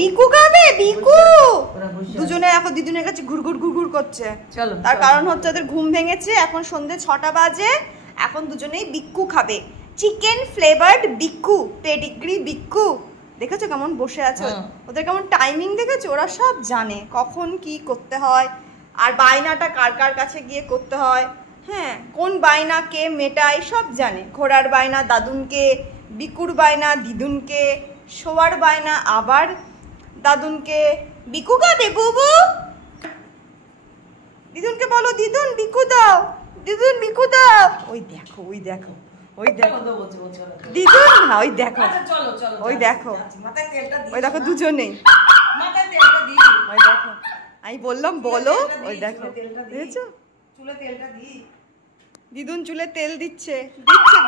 বিকু খাবে বিকু। দুজনে এখন দিদুনের কাছে ঘুরঘুর ঘুরঘুর করছে। চলো, তার কারণ হচ্ছে ওদের ঘুম ভেঙেছে, এখন সন্ধ্যে 6টা বাজে, এখন দুজনেই বিক্কু খাবে। চিকেন ফ্লেভারড বিক্কু, পেডিগ্রি বিক্কু। দেখেছো কেমন বসে আছে, ওদের কেমন টাইমিং দেখেছো, ওরা সব জানে কখন কি করতে হয়, আর বায়নাটা কার কার কাছে গিয়ে করতে হয়। হ্যাঁ, কোন বায়না কে মেটায় সব জানে। ঘোড়ার বায়না দাদুনকে, বিকুর বায়না দিদুনকে, শোয়ার বায়না আবার দাদুনকে। বিকু খাবে বুবু, দিদুনকে বলো দিদুন বিকু দাও, দিদুন বিকু দাও। ওই দেখো ওই দেখো ওই দেখো দিদুন, না ওই দেখো ওই দেখো ওই দেখো দুজনেই, ওই দেখো আমি বললাম বলো, ওই দেখো দেখেছো চুলে তেলটা দিই, দিদুন চুলে তেল দিচ্ছে দিচ্ছে।